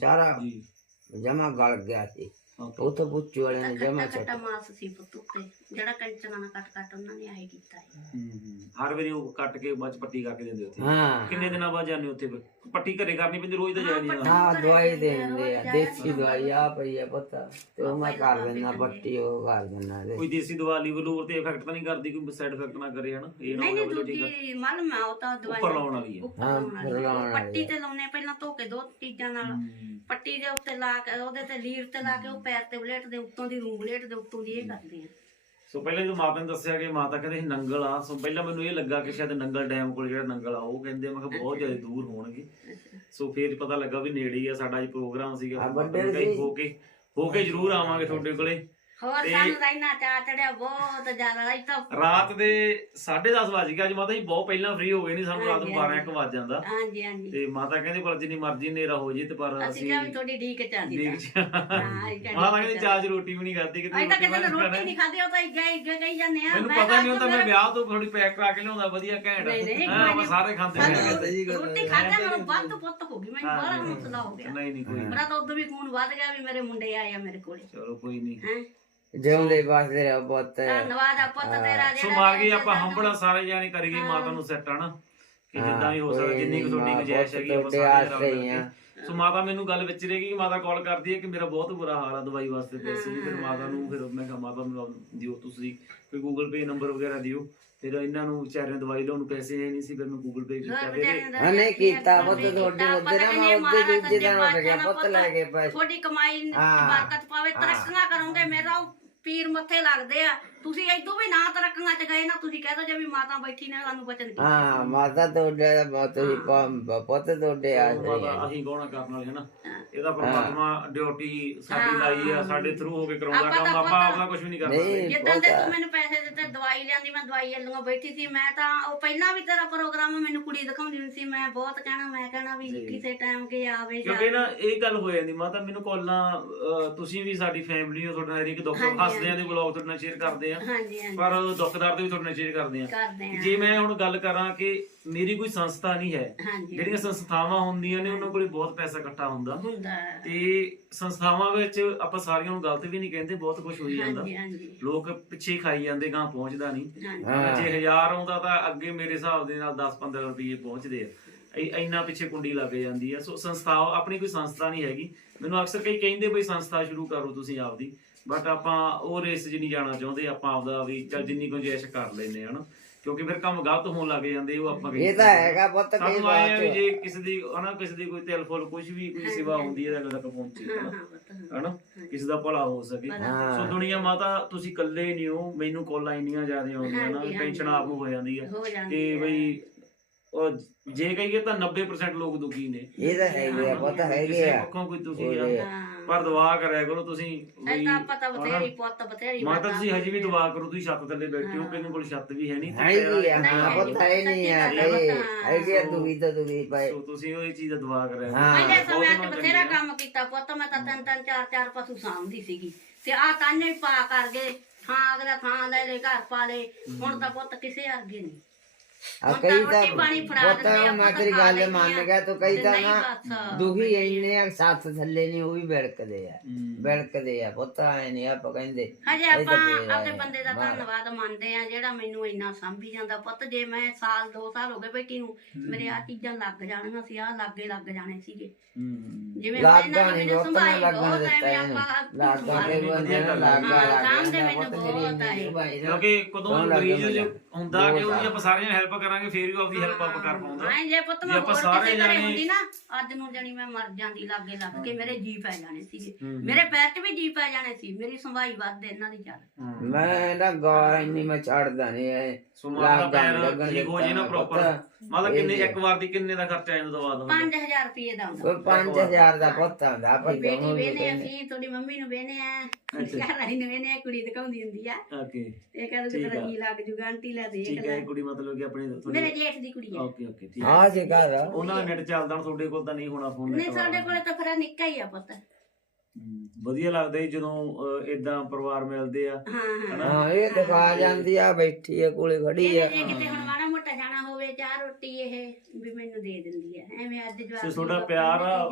ਸਾਰਾ ਜੀ। ਜਮਾ ਗਲ ਗਿਆ ਸੀ। ਉਹ ਤਾਂ ਪੁੱਛੋ ਵਾਲੇ ਨੇ ਜਮਾ ਕੱਟਾ ਛੱਡ ਕੱਟਾ ਮਾਸ ਸੀ ਪੁੱਤ ਉੱਤੇ। ਜਿਹੜਾ ਕੰਚਨਾ ਨਾਲ ਕੱਟ ਕੱਟ ਉਹਨਾਂ ਨੇ ਆਹੀ ਕੀਤਾ ਹੈ ਹੂੰ ਹੂੰ। ਹਰ ਵਾਰੀ ਉਹ ਕੱਟ ਕੇ ਬਾਅਦ ਚ ਪੱਟੀ ਕਰਕੇ ਦਿੰਦੇ ਉੱਥੇ। ਹਾਂ। ਕਿੰਨੇ ਦਿਨਾਂ ਬਾਅਦ ਜਾਂਦੇ ਉੱਥੇ ਫਿਰ? ਪੱਟੀ ਘਰੇ ਕਰਨੀ ਪੈਂਦੀ ਰੋਜ਼ ਤਾਂ ਜਾਇਆ ਨਹੀਂ ਜਾਂਦਾ ਹਾਂ ਦਵਾਈ ਆ, ਦਿੰਦੇ ਆ ਦੇਸੀ ਦਵਾਈ ਆ। ਪਈ ਆ ਪਤਾ। ਤੇ ਉਹ ਮੈਂ ਕਰ ਦਿੰਦਾ। ਪੱਟੀ ਉਹ ਕਰ ਦਿੰਦਾ ਕੋਈ ਦੇਸੀ ਦਵਾ ਲੀਵਰ ਲੂਵਰ ਤੇ ਇਫੈਕਟ ਤਾਂ ਨਹੀਂ ਕਰਦੀ ਕੋਈ ਸਾਈਡ ਇਫੈਕਟ ਨਾ ਕਰੇ ਹਨਾ? ਇਹ ਨਾ ਨਹੀਂ ਨਹੀਂ ਹੋਵੇ ਠੀਕ ਆ। ਦੂਜੀ ਉਹ ਤਾਂ ਦਵਾਈ ਉੱਪਰ ਲਾਉਣ ਵਾਲੀ ਆ। ਉੱਪਰ ਹਾਂ, ਲਾਉਣ ਵਾਲੀ ਉੱਪਰ ਆ। ਲਾਉਣ ਵਾਲੀ ਪੱਟੀ ਆ। ਤੇ ਲਾਉਣੇ ਪਹਿਲਾਂ ਧੋ ਕੇ ਦੋ ਚੀਜ਼ਾਂ ਨਾਲ। ਪੱਟੀ ਦੇ ਉੱਤੇ ਲਾ ਕੇ ਉਹਦੇ ਤੇ ਲੀਰ ਤੇ ਲਾ ਕੇ ਉਹ ਪੈਰ ਤੇ ਬਲੇਟ ਦੇ ਉੱਤੋਂ ਦੀ ਰੂੰ ਬਲੇਟ ਦੇ ਉੱਤੋਂ ਦੀ ਇਹ ਕਰਦੇ ਆ। ਸੋ ਪਹਿਲਾਂ ਜਦੋਂ ਮਾਤਾ ਨੇ ਦੱਸਿਆ ਕਿ ਮਾਤਾ ਕਹਿੰਦੇ ਸੀ ਨੰਗਲ ਆ ਸੋ ਪਹਿਲਾਂ ਮੈਨੂੰ ਇਹ ਲੱਗਾ ਕਿ ਸ਼ਾਇਦ ਨੰਗਲ ਡੈਮ ਕੋਲ ਜਿਹੜਾ ਨੰਗਲ ਆ ਉਹ ਕਹਿੰਦੇ ਮੈਂ ਕਿਹਾ ਬਹੁਤ ਜ਼ਿਆਦਾ ਦੂਰ ਹੋਣਗੇ। ਸੋ ਫਿਰ ਪਤਾ ਲੱਗਾ ਵੀ ਨੇੜੇ ਹੀ ਆ ਸਾਡਾ ਅੱਜ ਪ੍ਰੋਗਰਾਮ ਸੀਗਾ। ਵੱਡੇ। ਹੋ ਕੇ ਹੋ ਕੇ ਜ਼ਰੂਰ ਆਵਾਂਗੇ ਤੁਹਾਡੇ ਕੋਲੇ। ਹੋਰ ਤੇ- ਸਾਨੂੰ ਤਾਂ ਇੰਨਾ ਚਾਹ ਚੜਿਆ ਬਹੁਤ ਜ਼ਿਆਦਾ ਇਹ ਤਾਂ ਰਾਤ ਦੇ 10:30 ਵਜ ਗਏ ਅੱਜ ਮਾਤਾ ਜੀ ਬਹੁਤ ਪਹਿਲਾਂ ਫ੍ਰੀ ਹੋ ਗਏ ਨਹੀਂ ਸਾਨੂੰ ਰਾਤ ਨੂੰ ਹਾਂਜੀ, 12 1 ਵਜ ਜਾਂਦਾ। ਹਾਂਜੀ ਹਾਂਜੀ। ਤੇ ਮਾਤਾ ਕਹਿੰਦੇ ਪਰ ਜਿੰਨੀ ਮਰਜ਼ੀ ਹਨੇਰਾ ਹੋ ਜੇ ਤੇ ਪਰ ਅਸੀਂ ਅਸੀਂ ਕਿਹਾ ਵੀ ਤੁਹਾਡੀ ਢੀਕ ਚਾਹਦੀ ਦੇਖ ਹਾਂ ਇਹ ਕਹਿੰਦੀ ਮਾਤਾ ਕਹਿੰਦੇ ਚਾਹ ਚ ਰੋਟੀ ਵੀ ਨਹੀਂ ਖਾਦੀ ਕਿ ਅਸੀਂ ਤਾਂ ਕਹਿੰਦੇ ਰੋਟੀ ਨਹੀਂ ਖਾਦੀ ਉਹ ਤਾਂ ਇੱਗੇ ਇੱਗੇ ਕਹੀ ਜਾਂਦੇ ਆ ਮੈਨੂੰ ਪਤਾ ਨਹੀਂ ਹੁੰਦਾ ਮੈਂ ਵਿਆਹ ਤੋਂ ਥੋੜੀ ਪੈਕ ਕਰਾ ਕੇ ਲਿਆਉਂਦਾ ਵਧੀਆ ਘੈਂਟ। ਨਹੀਂ, ਨਹੀਂ, ਹਾਂ ਸਾਰੇ ਖਾਂਦੇ ਸਾਨੂੰ ਨੇ ਰੋਟੀ ਖਾਦੇ ਮੈਨੂੰ ਵੱਧ ਪੁੱਤ ਹੋ ਗਈ ਮੈਨੂੰ ਹਾਂ, ਬੜਾ ਹੌਸਲਾ ਹੋ ਗਿਆ। ਨਹੀਂ ਨਹੀਂ ਕੋਈ ਮੇਰਾ ਤਾਂ ਉਦੋਂ ਵੀ ਖੂਨ ਵੱਧ ਗਿਆ ਵੀ ਮੇਰੇ ਮੁੰਡੇ ਆਏ ਆ ਮੇਰੇ ਕੋਲੇ। ਚਲੋ ਕੋਈ ਨਹੀਂ ਹੈ? ਜਿਉਂਦੇ ਵਾਸਤੇ ਰਹੋ ਪੁੱਤ। ਧੰਨਵਾਦ ਆ ਪੁੱਤ ਤੇਰਾ ਸੋ ਮਾਰ ਗਈ ਆਪਾਂ ਹੰਬੜਾ ਸਾਰੇ ਜਾਣੇ ਕਰੀਏ ਮਾਤਾ ਨੂੰ ਸੈੱਟ ਹਨਾ ਕਿ ਹਾਂ, ਜਿੱਦਾਂ ਵੀ ਹੋ ਸਕਦਾ ਜਿੰਨੀ ਕੁ ਤੁਹਾਡੀ ਗੁੰਜਾਇਸ਼ ਹੈਗੀ ਆਪਾਂ ਸਾਰੇ ਰਲ ਮਿਲ ਹੀ ਆ। ਕੇ। ਸੋ ਮਾਤਾ ਮੈਨੂੰ ਗੱਲ ਵਿੱਚ ਰਹੇਗੀ ਕਿ ਮਾਤਾ ਕਾਲ ਕਰਦੀ ਹੈ ਕਿ ਮੇਰਾ ਬਹੁਤ ਬੁਰਾ ਹਾਲ ਆ ਦਵਾਈ ਵਾਸਤੇ ਪੈਸੇ ਨਹੀਂ ਫਿਰ ਮਾਤਾ ਨੂੰ ਫਿਰ ਮੈਂ ਕਿਹਾ ਮਾਤਾ ਨੂੰ ਦਿਓ ਤੁਸੀਂ ਕੋਈ ਗੂਗਲ ਪੇ ਨੰਬਰ ਵਗੈਰਾ ਦਿਓ। ਫਿਰ ਇਹਨਾਂ ਨੂੰ ਵਿਚਾਰਿਆਂ ਦਵਾਈ ਲਾਉਣ ਨੂੰ ਪੈਸੇ ਹੈ ਨਹੀਂ ਸੀ ਫਿਰ ਮੈਂ ਗੂਗਲ ਪੇ ਕੀਤਾ ਦਾ ਹਾਂ ਨਹੀਂ ਕੀਤਾ ਪੁੱਤ ਤੁਹਾਡੇ ਉੱਤੇ ਨਾ ਮੈਂ ਉੱਤੇ ਦੂਜੇ ਦਿਨ ਉੱਠ ਗਿਆ ਪੁੱਤ ਨਾਲ ਲੈ ਕੇ ਪੈਸੇ ਤੁਹਾਡੀ ਕਮਾਈ ਦੀ ਹਾਂ। ਬਰਕਤ ਪਾਵੇ ਤਰੱਕੀਆਂ ਕਰੋਗੇ ਮੇਰਾ। ਪੀਰ ਮੱਥੇ ਲੱਗਦੇ ਆ। ਤੁਸੀਂ ਇਦੋਂ ਵੀ ਨਾ ਤਰੱਕੀਆਂ ਚ ਗਏ ਨਾ ਤੁਸੀਂ ਕਹਿ ਦੋ ਜੇ ਵੀ ਮਾਤਾ ਬੈਠੀ ਨੇ ਸਾਨੂੰ ਬਚਨ ਕੀਤਾ ਹਾਂ ਮਾਤਾ ਤੁਹਾਡੇ ਦਾ ਬਹੁਤ ਹੀ ਪੁੱਤ ਤੁਹਾਡੇ ਆ ਅਸੀਂ ਗਾਉਣਾ ਕਰਨ ਵਾਲੇ ਹਨਾ। ਇਹਦਾ ਪਰਮਾਤਮਾ ਡਿਊਟੀ ਸਾਡੀ। ਲਾਈ ਆ ਸਾਡੇ ਥਰੂ ਹੋ ਕੇ ਕਰਾਉਂਦਾ ਆਪਾਂ ਕੰਮ ਤਾਂ ਆਪਾਂ ਕੁਝ ਵੀ ਨਹੀਂ ਕਰ ਨਹੀਂ। ਸਕਦੇ। ਜਿੱਦਾਂ ਦੇ ਤੂੰ ਮੈਨੂੰ ਪੈਸੇ ਦਿੱਤੇ ਦਵਾਈ ਲਿਆਂਦੀ ਮੈਂ ਦਵਾਈ ਲੈਣੋਂ ਬੈਠੀ ਸੀ ਮੈਂ ਤਾਂ ਉਹ ਪਹਿਲਾਂ ਵੀ ਤੇਰਾ ਪ੍ਰੋਗਰਾਮ ਮੈਨੂੰ ਕੁੜੀ ਦਿਖਾਉਂਦੀ ਹੁੰਦੀ ਸੀ ਮੈਂ ਬਹੁਤ ਕਹਿਣਾ ਮੈਂ ਕਹਿਣਾ ਵੀ ਜੀ। ਕਿਸੇ ਟਾਈਮ ਕੇ ਆਵੇ ਕਿਉਂਕਿ ਨਾ ਇਹ ਗੱਲ ਹੋ ਜਾਂਦੀ ਮਾਤਾ ਮੈਨੂੰ ਕਾਲਾਂ ਅਹ, ਤੁਸੀਂ ਵੀ ਸਾਡੀ ਫੈਮਿਲੀ ਹੋ ਤੁਹਾਡੇ ਹਰੇਕ ਦੁੱਖ ਹਾਂਜੀ, ਹੱਸਦੇ ਆਂ ਦੇ ਵਲੌਗ ਤੁਹਾਡੇ ਨਾਲ ਸ਼ੇਅਰ ਕਰਦੇ ਆ। ਹਾਂਜੀ ਹਾਂਜੀ। ਪਰ ਦੁੱਖਦਾਰ ਦੇ ਵੀ ਤੁਹਾਡੇ ਨਾਲ ਸ਼ੇਅਰ ਕਰਦੇ ਆ। ਕਰਦੇ ਆ। ਜੇ ਮੈਂ ਹੁਣ ਗੱਲ ਕਰਾਂ ਕਿ ਮੇਰੀ ਕੋਈ ਸੰਸਥਾ ਨਹੀਂ ਹੈ ਹਾਂਜੀ। ਜਿਹੜੀਆਂ ਸੰਸਥਾਵਾਂ ਹੁੰਦੀਆਂ ਨੇ ਉਹਨਾਂ ਕੋਲੇ ਬਹੁਤ ਪੈਸਾ ਇਕੱਠਾ ਹੁੰਦਾ। ਹੁੰਦਾ ਹੈ। ਤੇ ਸੰਸਥਾਵਾਂ ਵਿੱਚ ਆਪਾਂ ਸਾਰੀਆਂ ਨੂੰ ਗਲਤ ਵੀ ਨਹੀਂ ਕਹਿੰਦੇ ਬਹੁਤ ਕੁਝ ਹੋਈ ਜਾਂਦਾ। ਹਾਂਜੀ ਹਾਂਜੀ। ਲੋਕ ਪਿੱਛੇ ਖਾਈ ਜਾਂਦੇ ਗਾਂ ਪਹੁੰਚਦਾ ਨਹੀਂ। ਹਾਂਜੀ। ਹਾਂ। ਜੇ 1000 ਆਉਂਦਾ ਤਾਂ ਅੱਗੇ ਮੇਰੇ ਹਿਸਾਬ ਦੇ ਨਾਲ 10-15 ਰੁਪਏ ਪਹੁੰਚਦੇ ਆ। ਇ- ਇੰਨਾ ਪਿੱਛੇ ਕੁੰਡੀ ਲੱਗ ਜਾਂਦੀ ਆ। ਸੋ ਸੰਸਥਾ ਆਪਣੀ ਕੋਈ ਸੰਸਥਾ ਨਹੀਂ ਹੈਗੀ। ਮੈਨੂੰ ਅਕਸਰ ਕਈ ਕਹਿੰਦੇ ਬਈ ਸੰਸਥਾ ਸ਼ੁਰੂ ਕਰੋ ਤੁਸੀਂ ਆਪਦੀ। ਬਟ ਆਪਾਂ ਉਹ ਰੇਸ 'ਚ ਨਹੀਂ ਜਾਣਾ ਚਾਹੁੰਦੇ ਆਪਾਂ ਆਪਦਾ ਵੀ ਚੱਲ ਜਿੰਨੀ ਗੁੰਜਾਇਸ਼ ਕਰ ਲੈਨੇ ਹਨਾ। ਕਿਉਂਕਿ ਫਿਰ ਕੰਮ ਗਲਤ ਹੋਣ ਲੱਗ ਜਾਂਦੇ ਉਹ ਆਪਾਂ ਇਹ ਤਾਂ ਹੈਗਾ ਪੁੱਤ ਕਈ ਸਾਨੂੰ ਆਏ ਆ ਵੀ ਵਾਰ ਜੇ ਕਿਸੇ ਦੀ ਹਨਾ ਕਿਸੇ ਦੀ ਕੋਈ ਤਿਲ ਫੁੱਲ ਕੁਝ ਵੀ ਕੋਈ ਸੇਵਾ ਹੁੰਦੀ ਹੈ ਤਾਂ ਅਗਲੇ ਤੱਕ ਪਹੁੰਚੇ ਹਾਂ ਹਨਾ? ਕਿਸੇ ਦਾ ਭਲਾ ਹੋ ਸਕੇ। ਹਾਂ। ਸੋ ਦੁਨੀਆ ਮਾਤਾ ਤੁਸੀਂ ਇਕੱਲੇ ਨਹੀਂ ਹੋ ਮੈਨੂੰ ਕੋਲਾਂ ਇੰਨੀਆਂ ਜ਼ਿਆਦਾ ਆਉਂਦੀਆਂ ਨਾ ਹਾਂਜੀ, ਟੈਨਸ਼ਨ ਆਪ ਨੂੰ ਹੋ ਜਾਂਦੀ ਹੈ ਹੋ ਜਾਂਦੀ ਤੇ ਹੈ। ਬਈ ਉਹ ਜੇ ਕਹੀਏ ਤਾਂ 90% ਲੋਕ ਦੁਖੀ ਨੇ। ਇਹ ਤਾਂ ਹੈਗੇ ਆ ਪੁੱਤ ਹੈਗੇ ਕਿਸੇ ਆ ਪੱਖੋਂ ਕੋਈ ਦੁਖੀ ਆ। ਆ। ਹਾਂ। ਪਰ ਦੁਆ ਕਰਿਆ ਕਰੋ ਤੁਸੀਂ ਬਈ ਐਦਾਂ ਪਤਾ ਬਥੇਰੀ ਪੁੱਤ ਬਥੇਰੀ ਮਾਤਾ ਤੁਸੀਂ ਹਜੇ ਵੀ ਦੁਆ ਕਰੋ ਤੁਸੀਂ ਛੱਤ ਥੱਲੇ ਬੈਠੇ ਹੋ ਕਿਸੇ ਕੋਲ ਛੱਤ ਵੀ ਹੈ ਨਹੀਂ ਤੇ ਹੈਗੀ ਆ ਨਹੀਂ ਹਾਂ ਪੁੱਤ ਹੈ। ਨਹੀਂ ਆ ਪਏ ਸੋ ਤੁਸੀਂ ਉਹ ਇਹ ਚੀਜ਼ ਦਾ ਦੁਆ ਕਰਿਆ ਕਰੋ। ਹਾਂ। ਪਹਿਲੇ ਬਹੁਤ ਸਮੇਂ 'ਚ ਹੋਣਾ ਬਥੇਰਾ। ਕੰਮ ਕੀਤਾ ਪੁੱਤ ਮੈਂ ਤਾਂ ਤਿੰਨ ਤਿੰਨ ਚਾਰ ਚਾਰ ਪਸ਼ੂ ਸਾਂਭਦੀ ਸੀਗੀ। ਤੇ ਆ ਤਾਨੇ ਵੀ ਪਾ ਕਰ ਗਏ ਥਾਂ ਅਗਲਾ ਥਾਂ ਲੈ ਲੈ ਘਰ ਪਾ ਲੈ। ਹੁਣ ਤਾਂ ਪੁੱਤ ਕਿਸੇ ਅਰਗੇ ਨਹੀਂ। ਆ ਕਈ ਤਾਂ ਪੁੱਤ ਮੈਂ ਤੇਰੀ ਗੱਲ ਮੰਨ। ਗਿਆ ਤੂੰ ਕਈ ਤੇ ਨਾ। ਦੁਖੀ ਇੰਨੇ ਆ ਸੱਤ ਥੱਲੇ ਨਹੀਂ ਉਹ ਵੀ ਬਿਲਕਦੇ ਆ ਹੂੰ। ਬਿਲਕਦੇ ਆ ਪੁੱਤ ਆਏ ਨਹੀਂ ਆਪਾਂ ਕਹਿੰਦੇ ਹਜੇ ਆਪਾਂ ਆਪਣੇ। ਬੰਦੇ ਦਾ। ਧੰਨਵਾਦ ਮੰਨਦੇ ਆ ਜਿਹੜਾ ਮੈਨੂੰ ਇੰਨਾ ਸਾਂਭੀ ਜਾਂਦਾ ਪੁੱਤ ਜੇ ਮੈਂ ਸਾਲ ਦੋ ਸਾਲ ਹੋ ਗਏ ਬੈਠੀ ਨੂੰ ਮੇਰੇ ਆ ਚੀਜ਼ਾਂ ਲੱਗ ਜਾਣੀਆਂ ਸੀ ਆ ਲਾਗੇ ਲੱਗ ਜਾਣੇ ਸੀਗੇ ਜਿਵੇਂ ਨਹੀਂ ਮੈਨੂੰ ਸੰਭਾਈ ਲੱਗਣ ਬਹੁਤ ਦਿੱਤਾ ਐਵੇਂ ਆਪਾਂ ਲਾਗਾ ਲਾਗਾ ਹਾਂ, ਲੱਗ। ਕਿਉਂਕਿ ਕਦੋਂ ਮਰੀਜ਼? ਹੁੰਦਾ ਕਿ ਉਹਦੀ ਆਪਾਂ ਸਾਰਿਆਂ ਨੂੰ ਹੈਲਪ ਕਰਾਂਗੇ ਫੇਰ ਵੀ ਆਪਦੀ ਹੈਲਪ ਆਪ ਕਰ ਪਾਉਂਦਾ। ਹਾਂ ਜੇ ਪੁੱਤ ਜੇ ਮੈਂ ਆਪਾਂ ਹੋਰ ਸਾਰੇ ਕਿਸੇ ਘਰੇ ਜਾਣੇ- ਹੁੰਦੀ ਨਾ ਅੱਜ ਨੂੰ ਜਣੀ ਮੈਂ ਮਰ ਜਾਂਦੀ ਲਾਗੇ ਲੱਗ ਕੇ ਮੇਰੇ ਜੀ ਪੈ ਜਾਣੇ ਸੀਗੇ। ਹੂੰ। ਮੇਰੇ ਪੈਰ 'ਚ ਵੀ ਜੀ ਪੈ ਜਾਣੇ ਸੀ ਮੇਰੀ ਸੰਭਾਈ ਵੱਧ ਇਹਨਾਂ ਦੀ ਚੱਲ ਮੈਂ ਨਾ ਗਾਂ ਇੰਨੀ ਮੈਂ ਛੱਡਦਾ ਨਹੀਂ ਐ। ਸੋ ਪੈਰ ਲੱਗਣ ਠੀਕ ਹੋ ਜੇ ਨਾ ਦਿੱਤਾ ਪ੍ਰੋਪਰ ਪੁੱਤ। ਮਤਲਬ ਕਿੰਨੇ ਇਹ ਇੱਕ ਵਾਰ ਦੀ ਕਿੰਨੇ ਦਾ ਖਰਚਾ ਇਹਨਾਂ ਤੋਂ ਬਾਅਦ ਹੁੰਦਾ 5000 ਰੁਪਏ ਦਾ ਹੁੰਦਾ। ਕੋਈ 5000 ਦਾ ਪੁੱਤ ਹੁੰਦਾ ਆਪਾਂ ਬੇਟੀ ਦੋਨੋਂ ਵੀ ਵੇਨੇ ਕਹਿੰਦੇ। ਅਸੀਂ ਤੁਹਾਡੀ ਮੰਮੀ ਨੂੰ ਵੇਨੇ ਆ। ਘਰ ਵਾਲੀ ਨੂੰ ਵੇਨੇ ਆ ਕੁੜੀ ਦਿਖਾਉਂਦੀ ਹੁੰਦੀ ਆ। ਓਕੇ। ਇਹ ਕਹਿੰਦੇ ਠੀਕ ਤੇਰਾ ਆ। ਜੀ ਲੱਗ ਜੂਗਾ ਆਂਟੀ ਲੈ ਦੇਖ ਠੀਕ ਹੈ ਲੈ। ਇਹ ਕੁੜੀ ਮਤਲਬ ਕਿ ਆਪਣੀ ਮੇਰੇ ਤੁਹਾਡੀ ਜੇਠ ਦੀ ਕੁੜੀ ਆ। ਓਕੇ ਓਕੇ ਠੀਕ ਹੈ ਹਾਂ ਜੀ ਘਰ ਆ। ਉਹਨਾਂ ਦਾ ਨੈਟ ਚੱਲਦਾ ਹੁਣ ਤੁਹਾਡੇ ਕੋਲ ਤਾਂ ਨਹੀਂ ਹੋਣਾ ਫੋਨ ਨਹੀਂ ਸਾਡੇ ਕੋਲੇ ਤਾਂ ਫਿਰ ਨਿੱਕਾ ਹੀ ਆ ਪੁੱਤ। ਵਧੀਆ ਲੱਗਦਾ ਜੀ ਜਦੋਂ ਇਦਾਂ ਪਰਿਵਾਰ ਮਿਲਦੇ ਆ। ਹਾਂ ਹਾਂ। ਹਾਂ ਇਹ ਦਿਖਾ ਜਾਂਦੀ ਆ ਬੈਠੀ ਆ ਕੋਲੇ ਖੜੀ ਆ। ਇਹ ਜੇ ਕਿਤੇ ਹੁਣ ਮਾੜਾ ਮੋਟਾ ਜਾਣਾ ਹੋਵੇ ਚਾਹ ਰੋਟੀ ਇਹ ਵੀ ਮੈਨੂੰ ਦੇ ਦਿੰਦੀ ਆ ਐਵੇਂ ਅੱਜ ਜਵਾਬ ਤੇ ਤੁਹਾਡਾ ਪਿਆਰ ਆ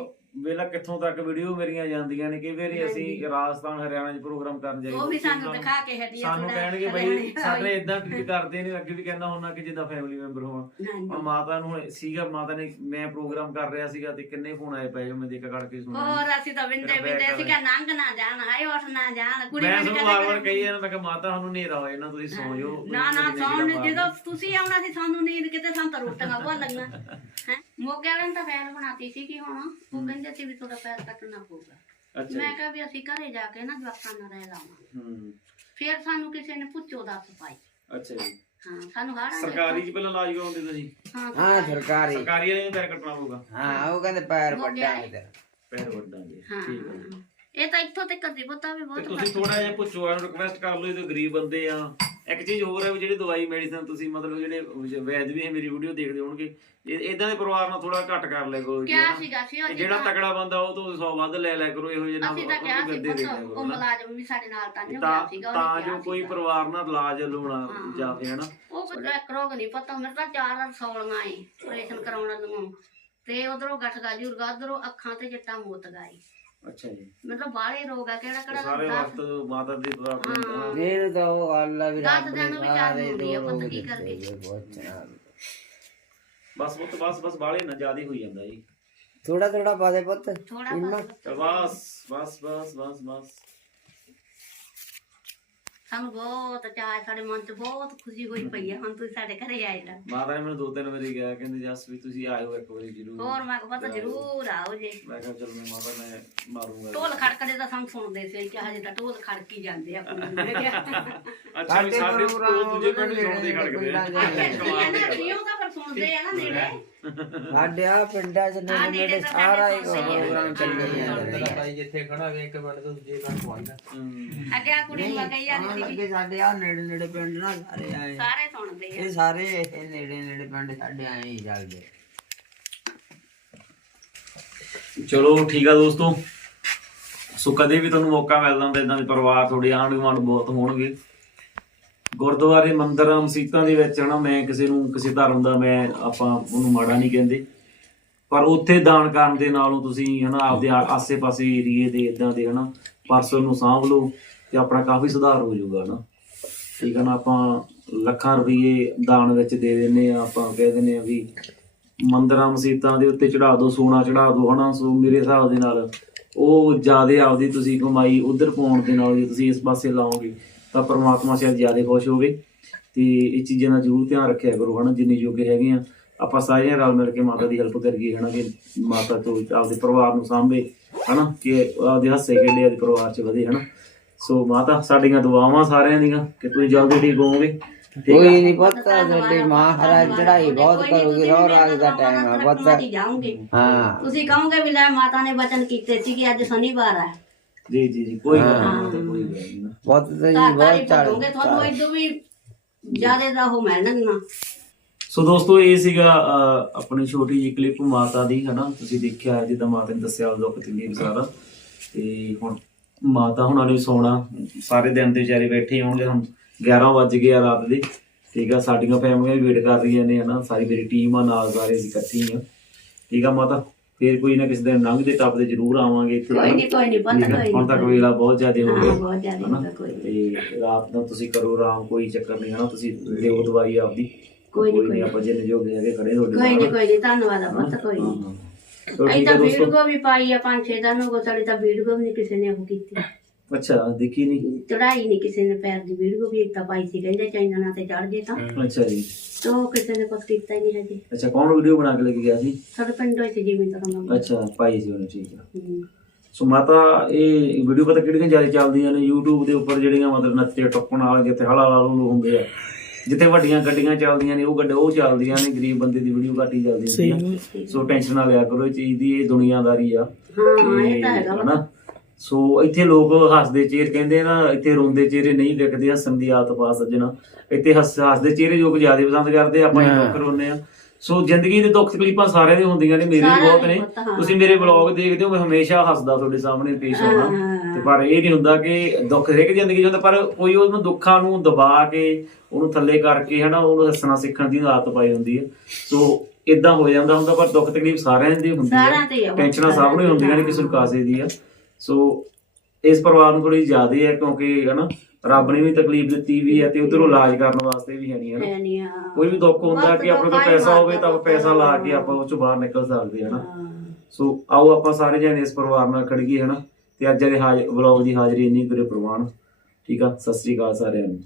ਵੇਲਾ ਕਿੱਥੋਂ ਤੱਕ ਵੀਡੀਓ ਮੇਰੀਆਂ ਜਾਂਦੀਆਂ ਨੇ ਕਈ ਵਾਰੀ ਅਸੀਂ ਰਾਜਸਥਾਨ ਹਰਿਆਣਾ 'ਚ ਪ੍ਰੋਗਰਾਮ ਕਰਨ ਜਾਈਏ ਉਹ ਵੀ ਸਾਨੂੰ ਦਿਖਾ ਕੇ ਹਟੀ ਆ ਸਾਨੂੰ ਕਹਿਣਗੇ ਬਈ ਸਾਡੇ ਇਦਾਂ ਟ੍ਰੀਟ ਕਰਦੇ ਨੇ ਅੱਗੇ ਵੀ ਕਹਿੰਦਾ ਹੁੰਦਾ ਕਿ ਜਿੱਦਾਂ ਫੈਮਿਲੀ ਮੈਂਬਰ ਹੋਣ ਹਾਂਜੀ। ਹੁਣ ਮਾਤਾ ਨੂੰ ਸੀਗਾ ਮਾਤਾ ਨੇ ਮੈਂ ਪ੍ਰੋਗਰਾਮ ਕਰ ਰਿਹਾ ਸੀਗਾ ਤੇ ਕਿੰਨੇ ਫੋਨ ਆਏ ਪਏ ਮੈਂ ਦੇਖ ਕੱਢ ਕੇ ਸੁਣਿਆ। ਹੋਰ ਅਸੀਂ ਤਾਂ ਵਿੰਦੇ ਵਿੰਦੇ ਕਿਹਾ ਨੰਗ ਨਾ ਜਾਣ ਹਾਏ ਉੱਠ ਨਾ ਜਾਣ ਕੁੜੀ ਮੈਂ ਤੁਹਾਨੂੰ ਵਾਰ ਵਾਰ ਕਹੀ ਜਾਂਦਾ ਮੈਂ ਕਿ ਮਾਤਾ ਸਾਨੂੰ ਹਨੇਰਾ ਹੋਏ ਨਾ ਤੁਸੀਂ ਸੌਂ ਜਾਓ ਨਾ ਨਾ ਸੌਣ ਜਦੋਂ ਤੁਸੀਂ ਆਉਣਾ ਸੀ ਸਾਨੂੰ ਨੀਂਦ ਕਿਤੇ ਸਾਨੂੰ ਤਾਂ ਰੋਟੀਆਂ ਬਹੁਤ ਲੱਗੀਆਂ। ਹੈ? ਮੋਗੇ ਵਾਲਿਆਂ ਨੇ ਤਾਂ ਫੈਨ ਬਣਾਤੀ ਸੀ ਕਿ ਹੁਣ ਉਹ ਕਹਿੰਦੇ ਸੀ ਵੀ ਤੁਹਾਡਾ ਪੈਰ ਕੱਟਣਾ ਪਊਗਾ ਅੱਛਾ ਮੈਂ ਕਿਹਾ ਵੀ ਅਸੀਂ ਘਰੇ ਜਾ ਕੇ ਨਾ ਜਵਾਕਾਂ ਨਾਲ ਰਹਿ ਲਾਵਾਂਗੇ ਹੂੰ। ਫਿਰ ਸਾਨੂੰ ਕਿਸੇ ਨੇ ਪੁੱਛੋ ਦੱਸ ਪਾਈ। ਅੱਛਾ ਜੀ। ਹਾਂ ਸਾਨੂੰ ਹਾੜਾ ਸਰਕਾਰੀ ਚ ਪਹਿਲਾਂ ਇਲਾਜ ਕਰਾਉਂਦੇ ਤੁਸੀਂ? ਹਾਂ ਹਾਂ ਸਰਕਾਰੀ। ਸਰਕਾਰੀ ਵਾਲੇ ਨੂੰ ਪੈਰ ਕੱਟਣਾ ਪਊਗਾ। ਹਾਂ ਉਹ ਕਹਿੰਦੇ ਪੈਰ ਵੱਡਾ ਤੇਰਾ। ਪੈਰ ਵੱਡਾਂਗੇ ਹਾਂ ਠੀਕ ਹੈ। ਇਹ ਤਾਂ ਇੱਥੋਂ ਤੱਕ ਦੀ ਪਤਾ ਵੀ ਤੇ ਬਹੁਤ ਤੁਸੀਂ ਥੋੜਾ ਜਿਹਾ ਪੁੱਛੋ ਇਹਨੂੰ ਰਿਕਵੈਸਟ ਕਰ ਲਓ ਇਹ ਤਾਂ ਗਰੀਬ ਬੰਦੇ ਆ। ਇੱਕ ਚੀਜ਼ ਹੋਰ ਹੈ ਵੀ ਜਿਹੜੀ ਦਵਾਈ ਮੈਡੀਸਨ ਤੁਸੀਂ ਮਤਲਬ ਜਿਹੜੇ ਵੈਦ ਵੀ ਹੈ ਮੇਰੀ ਵੀਡੀਓ ਦੇਖਦੇ ਹੋਣਗੇ ਇਦਾਂ ਦੇ ਪਰਿਵਾਰ ਨਾਲ ਥੋੜਾ ਘੱਟ ਕਰ ਲਿਆ ਕਰੋ ਹਨਾ। ਸੀਗਾ ਸੀ ਉਹ ਜਿਹੜਾ ਤਗੜਾ ਬੰਦਾ ਉਹ ਤੋਂ 100 ਵੱਧ ਲੈ ਲਿਆ ਕਰੋ ਇਹੋ ਜਿਹੇ ਨਾਲ ਅਸੀਂ ਤਾਂ ਕਿਹਾ ਸੀ ਪੁੱਤ ਉਹ। ਮੁਲਾਜ਼ਮ ਵੀ ਸਾਡੇ ਨਾਲ ਤਾਂ ਨਹੀਂ ਗਿਆ ਸੀਗਾ ਤਾਂ ਜੋ ਕੋਈ। ਪਰਿਵਾਰ ਨਾਲ ਇਲਾਜ ਲੋਣਾ। ਜਾਵੇ ਹਨਾ ਉਹ ਰੋਗ ਨਹੀਂ ਪਤਾ ਮੇਰੇ ਤਾਂ ਚਾਰ ਸੌਲੀਆਂ ਏ ਆਪਰੇਸ਼ਨ ਕਰਾਉਣ ਨੂੰ ਤੇ ਉਧਰੋਂ ਗਠਗਾ ਜੁਰਗਾ ਉਧਰੋਂ ਅੱਖਾਂ ਤੇ ਜੱਟਾ ਮੋਤ ਗਾਈ ਅੱਛਾ ਜੀ। ਮਤਲਬ ਬਾਹਲੇ ਰੋਗ ਆ ਕਿਹੜਾ ਤੇ ਕਿਹੜਾ ਸਾਰੇ ਦੱਸ- ਵਕਤ ਮਾਤਾ ਦੀ ਦੁਆ ਹਾਂ। ਇਹ ਤਾਂ ਉਹ ਅੱਲਾ ਵੀ ਦਸ ਰੱਬ ਦਿਨ ਨੇ ਵੀ ਚਾਰ ਸਾਰੇ ਹੁੰਦੀ ਆ, ਦੋ ਪੁੱਤ ਕੀ ਦਿੱਤੇ ਕਰਕੇ? ਜੇ ਪੁੱਛਣਾ। ਬਸ ਬਸ ਬਸ ਬਾਲੇ ਨਾ ਜ਼ਿਆਦਾ ਹੋਈ ਜਾਂਦਾ ਜੀ। ਥੋੜਾ ਥੋੜਾ ਪਾ ਦੇ ਪੁੱਤ ਥੋੜਾ ਇੰਨਾ ਚਲ ਬਸ ਬਸ ਬਸ ਬਸ ਬਸ। ਸਾਨੂੰ ਬਹੁਤ ਚਾਹ ਸਾਡੇ ਮਨ 'ਚ ਬਹੁਤ ਖੁਸ਼ੀ ਹੋਈ ਪਈ ਹੈ ਹੁਣ ਤੁਸੀਂ ਸਾਡੇ ਘਰੇ ਆਏ ਤਾਂ। ਮਾਤਾ ਨੇ ਮੈਨੂੰ ਦੋ ਤਿੰਨ ਵਾਰੀ ਕਿਹਾ ਕਹਿੰਦੇ ਜਸ ਵੀ ਤੁਸੀਂ ਆਇਓ ਇੱਕ ਵਾਰੀ ਜ਼ਰੂਰ। ਹੋਰ ਮੈਂ ਕਿਹਾ ਪਤਾ ਜ਼ਰੂਰ ਆਓ ਜੇ। ਮੈਂ ਕਿਹਾ ਚਲ ਮੈਂ ਮਾਤਾ ਨੇ ਮਾਰੂੰਗਾ। ਢੋਲ ਖੜਕਦੇ ਤਾਂ ਸਾਨੂੰ ਸੁਣਦੇ ਸੀ ਕਿ ਹਜੇ ਤਾਂ ਢੋਲ ਖੜਕੀ ਜਾਂਦੇ ਆ ਕਿਹਾ ਅੱਛਾ ਵੀ ਸਾਡੇ ਕੋਲ ਦੂਜੇ ਪਿੰਡ ਸੁਣਦੇ ਖੜਕਦੇ ਆ। ਰਿਓ ਤਾਂ ਫਿਰ ਸੁਣਦੇ ਆ ਨਾ ਨੇੜੇ। ਸਾਡੇ ਆ ਪਿੰਡਾਂ ਚ ਨੇੜੇ ਸਾਰਾ ਹੀ। ਪ੍ਰੋਗਰਾਮ ਚੱਲੀ ਜਾਂਦਾ ਭਾਈ ਜਿੱਥੇ ਖੜਾ ਵੇ ਇੱਕ ਮਿੰਟ ਤੋਂ ਦੂਜੇ ਘਰ ਪਹੁੰਚਦਾ। ਅੱਗੇ ਆ ਕੁੜੀ ਜਾਂਦੀ ਸੀ ਲੱਗੇ ਸਾਡੇ ਆ ਨੇੜੇ ਨੇੜੇ ਪਿੰਡ ਨਾ ਸਾਰੇ ਆਏ। ਸਾਰੇ ਸੁਣਦੇ ਆ। ਇਹ ਸਾਰੇ ਇਹ ਨੇੜੇ ਨੇੜੇ ਪਿੰਡ ਸਾਡੇ ਆਏ ਹੀ ਚੱਲਦੇ। ਚਲੋ ਠੀਕ ਆ ਦੋਸਤੋ। ਸੋ ਕਦੇ ਵੀ ਤੁਹਾਨੂੰ ਮੌਕਾ ਮਿਲਦਾ ਹੁੰਦਾ ਇਦਾਂ ਦੇ ਪਰਿਵਾਰ ਤੁਹਾਡੇ ਆਂਢ ਗੁਆਂਢ ਬਹੁਤ ਹੋਣਗੇ। ਗੁਰਦੁਆਰੇ ਮੰਦਰਾਂ ਮਸੀਤਾਂ ਦੇ ਵਿੱਚ ਹਨਾ, ਮੈਂ ਕਿਸੇ ਨੂੰ, ਕਿਸੇ ਧਰਮ ਦਾ ਮੈਂ ਆਪਾਂ ਉਹਨੂੰ ਮਾੜਾ ਨਹੀਂ ਕਹਿੰਦੇ। ਪਰ ਉੱਥੇ ਦਾਨ ਕਰਨ ਦੇ ਨਾਲੋਂ ਤੁਸੀਂ ਹਨਾ, ਆਪਦੇ ਆ- ਆਸੇ-ਪਾਸੇ ਏਰੀਏ ਦੇ ਇਦਾਂ ਦੇ ਹਨਾ ਪਰਸਨ ਨੂੰ ਸਾਂਭ ਲਓ ਤੇ ਆਪਣਾ ਕਾਫੀ ਸੁਧਾਰ ਹੋ ਜਾਊਗਾ ਨਾ ਠੀਕ ਹੈ ਨਾ, ਆਪਾਂ ਲੱਖਾਂ ਰੁਪਏ ਦਾਨ ਵਿੱਚ ਦੇ ਦਿੰਨੇ ਆ, ਆਪਾਂ ਕਹਿ ਦਿੰਨੇ ਆ ਵੀ ਮੰਦਰਾਂ ਮਸੀਤਾਂ ਦੇ ਉੱਤੇ ਚੜਾ ਦਿਓ ਸੋਨਾ ਚੜਾ ਦਿਓ ਹਨਾ, ਸੋ ਮੇਰੇ ਹਿਸਾਬ ਦੇ ਨਾਲ ਉਹ ਜ਼ਿਆਦਾ ਆਪਦੀ ਤੁਸੀਂ ਕਮਾਈ ਉਧਰ ਪਾਉਣ ਦੇ ਨਾਲ ਜੇ ਤੁਸੀਂ ਇਸ ਪਾਸੇ ਲਾਓਗੇ। ਤਾਂ ਪਰਮਾਤਮਾ ਸ਼ਾਇਦ ਜ਼ਿਆਦਾ ਖੁਸ਼ ਹੋਵੇ ਤੇ ਇਹ ਚੀਜ਼ਾਂ ਦਾ ਜ਼ਰੂਰ ਧਿਆਨ ਰੱਖਿਆ ਕਰੋ ਹਨਾ ਜਿੰਨੇ ਜੋਗੇ ਹੈਗੇ ਆ। ਆਪਾਂ ਸਾਰਿਆਂ ਰਲ ਮਿਲ ਕੇ ਮਾਤਾ ਦੀ ਹੈਲਪ ਕਰੀਏ ਹਨਾ ਕਿ ਮਾਤਾ ਤੋਂ ਆਪਦੇ ਪਰਿਵਾਰ ਨੂੰ ਸਾਂਭੇ ਹਨਾ ਕਿ ਆਪਦੇ ਹੱਸੇ ਖੇਡੇ ਆਪਦੇ ਪਰਿਵਾਰ 'ਚ ਵਧੇ ਹਨਾ। ਸੋ ਮਾਤਾ ਸਾਡੀਆਂ ਦੁਆਵਾਂ ਸਾਰਿਆਂ ਦੀਆਂ ਕਿ ਤੁਸੀਂ ਜਲਦੀ ਠੀਕ ਹੋਵੋਗੇ। ਆ? ਕੋਈ ਨਹੀਂ ਪਤਾ ਤੁਹਾਡੀ ਮਾਂ ਹਰਾ ਚੜਾਈ ਬਹੁਤ ਕਰੂਗੀ ਰੋ ਰਾਗ ਦਾ ਟਾਈਮ ਹੈ ਪਤਾ। ਹਾਂ। ਤੁਸੀਂ ਕਹੋਗੇ ਵੀ ਲੈ ਮਾਤਾ ਨੇ ਵਚਨ ਕੀਤੇ ਸੀ ਕਿ ਅੱਜ ਸ਼ਨੀਵਾਰ ਹੈ ਜੀ ਜੀ ਜੀ ਕੋਈ ਗੱਲ ਨਹੀਂ ਕੋਈ ਗੱਲ ਨਹੀਂ ਬਹੁਤ ਤੇ ਜੀ ਹੀ ਚੜ ਭਰੋਗੇ ਤੁਹਾਨੂੰ ਇਦੋਂ ਵੀ ਜ਼ਿਆਦਾ ਦਾ ਉਹ ਮਿਲਣਗੀਆਂ ਸੋ ਦੋਸਤੋ ਇਹ ਸੀਗਾ ਅਹ, ਆਪਣੀ ਛੋਟੀ ਜਿਹੀ ਕਲਿੱਪ ਮਾਤਾ ਦੀ ਹਨਾ? ਤੁਸੀਂ ਦੇਖਿਆ ਜਿੱਦਾਂ ਮਾਤਾ ਨੇ ਦੱਸਿਆ ਦੁੱਖ ਤਕਲੀਫ ਸਾਰਾ। ਤੇ ਹੁਣ ਮਾਤਾ ਹੁਣਾਂ ਨੇ ਸੋਣਾ। ਸਾਰੇ ਦਿਨ ਦੇ ਵਿਚਾਰੇ ਬੈਠੇ ਹੋਣਗੇ ਹੁਣ 11 ਵੱਜ ਗਏ ਆ ਰਾਤ ਦੇ। ਠੀਕ ਆ ਸਾਡੀਆਂ ਫੈਮਲੀਆਂ ਵੀ ਵੇਟ ਕਰ ਰਹੀਆਂ ਨੇ ਹਨਾ? ਸਾਰੀ ਮੇਰੀ ਟੀਮ ਆ ਨਾਲ ਸਾਰੇ ਅਸੀਂ ਇਕੱਠੇ ਹੀ ਆ ਠੀਕ ਆ ਮਾਤਾ? ਫੇਰ ਕੋਈ ਨਾ ਕਿਸੇ ਦਿਨ ਲੰਘਦੇ ਟੱਪਦੇ ਜ਼ਰੂਰ ਆਵਾਂਗੇ ਇੱਥੇ ਕੋਈ ਨਹੀਂ ਕੋਈ ਨਹੀਂ ਪਤਾ? ਕੋਈ ਹੁਣ ਤੱਕ ਵੇਲਾ ਬਹੁਤ ਜ਼ਿਆਦਾ ਹੋ ਹਾਂ ਗਿਆ ਬਹੁਤ ਜ਼ਿਆਦਾ ਹਨਾ? ਹੁੰਦਾ ਕੋਈ। ਤੇ ਰਾਤ ਨੂੰ ਤੁਸੀਂ ਕਰੋ ਆਰਾਮ ਕੋਈ ਚੱਕਰ ਨਹੀਂ ਹਨਾ ਤੁਸੀਂ ਦਿਓ ਦਵਾਈ ਆਪਦੀ ਕੋਈ ਕੋਈ ਕੋਈ ਨਹੀਂ ਨੀ। ਆਪਾਂ ਜਿੰਨੇ ਜੋਗੇ ਹੈਗੇ ਖੜੇ ਤੁਹਾਡੇ ਕੋਈ ਨਹੀਂ ਕੋਈ ਨਹੀਂ ਧੰਨਵਾਦ ਪੁੱਤ ਕੋਈ ਹਾਂ, ਨਹੀਂ ਹਾਂ। ਠੀਕ ਤਾਂ ਹੈ ਵੀਡੀਓ ਵੀ ਪਾਈ ਆ ਪੰਜ ਛੇ ਦਿਨ ਹੋ ਗਏ ਸਾਡੀ ਤਾਂ ਵੀਡੀਓ ਵੀ ਨਹੀਂ ਕਿਸੇ ਨੇ ਉਹ ਕੀਤੀ ਅੱਛਾ ਦੇਖੀ ਨਹੀਂ ਚੜਾਈ ਨਹੀਂ ਕਿਸੇ ਨੇ ਪੈਰ ਦੀ ਵੀਡੀਓ ਵੀ ਇੱਕ ਤਾਂ ਪਾਈ ਸੀ ਕਹਿੰਦੇ ਚਾਈਨਾ ਤੇ ਚੜ ਜੇ ਤਾਂ। ਅੱਛਾ ਜੀ। ਤੋ ਕਿਸੇ ਨੇ ਕੁਛ ਕੀਤਾ ਹੀ ਨਹੀਂ ਹਜੇ। ਅੱਛਾ ਕੌਣ ਵੀਡੀਓ ਬਣਾ ਕੇ ਲੈ ਕੇ ਗਿਆ ਸੀ? ਸਾਡੇ ਪਿੰਡੋਂ ਸੀ ਜਿਵੇਂ ਤਰ੍ਹਾਂ ਅੱਛਾ ਪਾਈ ਸੀ ਉਹਨੇ ਠੀਕ ਆ। ਸੋ ਮਾਤਾ ਇਹ ਵੀਡੀਓ ਪਤਾ ਕਿਹੜੀਆਂ ਜ਼ਿਆਦਾ ਚੱਲਦੀਆਂ ਨੇ? YouTube ਦੇ ਉੱਪਰ ਜਿਹੜੀਆਂ ਮਤਲਬ ਨੱਚੇ ਟੱਪਣ ਵਾਲੇ ਜਿੱਥੇ ਹਲਾ ਹਲਾ ਨੂੰ ਹੁੰਦੇ ਆ ਜਿੱਥੇ ਵੱਡੀਆਂ ਗੱਡੀਆਂ ਚੱਲਦੀਆਂ ਨੇ ਉਹ ਗੱਡੇ ਉਹ ਚੱਲਦੀਆਂ ਨੇ ਗਰੀਬ ਬੰਦੇ ਦੀ ਵੀਡੀਓ ਘੱਟ ਹੀ ਚੱਲਦੀ ਹੁੰਦੀ ਆ। ਸੋ ਟੈਨਸ਼ਨ ਨਾ ਲਿਆ ਕਰੋ ਇਹ ਚੀਜ਼ ਦੀ ਇਹ ਦੁਨੀਆਦਾਰੀ ਆ। ਹਾਂ ਇਹ ਤਾਂ ਹੈਗਾ ਵਾ। ਸੋ ਇੱਥੇ ਲੋਕ ਹੱਸਦੇ ਚਿਹਰੇ ਕਹਿੰਦੇ ਨਾ ਇੱਥੇ ਰੋਂਦੇ ਚਿਹਰੇ ਨਹੀਂ ਵਿਕਦੇ ਹੱਸਣ ਦੀ ਆਦਤ ਪਾ ਸੱਜਣਾ। ਇੱਥੇ ਹੱਸ ਹੱਸਦੇ ਚਿਹਰੇ ਲੋਕ ਜ਼ਿਆਦਾ ਪਸੰਦ ਕਰਦੇ ਆ, ਆਪਾਂ ਹੀ ਦੁੱਖ ਰੋਂਦੇ ਆ। ਸੋ ਜ਼ਿੰਦਗੀ ਦੇ ਦੁੱਖ ਤਕਲੀਫਾਂ ਸਾਰਿਆਂ ਦੇ ਹੁੰਦੀਆਂ ਨੇ ਮੇਰੇ ਵੀ ਬਹੁਤ ਨੇ। ਤੁਸੀਂ ਮੇਰੇ ਵਲੌਗ ਦੇਖਦੇ ਹੋ ਮੈਂ ਹਮੇਸ਼ਾ ਹੱਸਦਾ ਤੁਹਾਡੇ ਸਾਹਮਣੇ ਪੇਸ਼ ਹੋਣਾ। ਤੇ ਪਰ ਇਹ ਨਹੀਂ ਹੁੰਦਾ ਕਿ ਦੁੱਖ ਹਰੇਕ ਜ਼ਿੰਦਗੀ 'ਚ ਹੁੰਦਾ ਪਰ ਕੋਈ ਉਹਨੂੰ ਦੁੱਖਾਂ ਨੂੰ ਦਬਾ ਕੇ ਉਹਨੂੰ ਥੱਲੇ ਕਰਕੇ ਹਨਾ ਉਹਨੂੰ ਹੱਸਣਾ ਸਿੱਖਣ ਦੀ ਆਦਤ ਪਾਈ ਹੁੰਦੀ ਹੈ। ਸੋ ਇਦਾਂ ਹੋ ਜਾਂਦਾ ਹੁੰਦਾ ਪਰ ਦੁੱਖ ਤਕਲੀਫ ਸਾਰਿਆਂ ਦੀ ਹੁੰਦੀ ਸਾਰਿਆਂ ਤੇ ਹੀ ਹੈ ਆ, ਟੈਨਸ਼ਨਾਂ ਸਭ ਨੂੰ ਹੀ ਹੁੰਦੀਆਂ ਨੇ ਕਿਸੇ ਨੂੰ ਕਾਸੇ ਦੀ ਆ। ਸੋ ਇਸ ਪਰਿਵਾਰ ਨੂੰ ਥੋੜੀ ਜ਼ਿਆਦਾ ਹੈ ਕਿਉਂਕਿ ਹਨਾ ਰੱਬ ਨੇ ਵੀ ਤਕਲੀਫ ਦਿੱਤੀ ਵੀ ਹੈ ਤੇ ਉਧਰੋਂ ਇਲਾਜ ਕਰਨ ਵਾਸਤੇ ਵੀ ਹੈ ਨਹੀਂ ਹਨਾ। ਕੋਈ ਵੀ ਦੁੱਖ ਹੁੰਦਾ ਕਿ ਆਪਣੇ ਕੋਲ ਪੈਸਾ ਹੋਵੇ ਤਾਂ ਪੈਸਾ ਲਾ ਕੇ ਆਪਾਂ ਉਹ ਚੋਂ ਬਾਹਰ ਨਿਕਲ ਸਕਦੇ ਹਨਾ। ਸੋ ਆਓ ਆਪਾਂ ਸਾਰੇ ਜਣੇ ਇਸ ਪਰਿਵਾਰ ਨਾਲ ਖੜੀਏ ਹਨਾ। ਤੇ ਅੱਜ ਦੇ ਹਾਜ਼ਰ ਵਲੌਗ ਦੀ ਹਾਜ਼ਰੀ ਇੰਨੀ ਕਰੇ ਪ੍ਰਵਾਨ। ਠੀਕ ਆ? ਸਤਿ ਸ੍ਰੀ ਅਕਾਲ ਸਾਰਿਆਂ ਨੂੰ।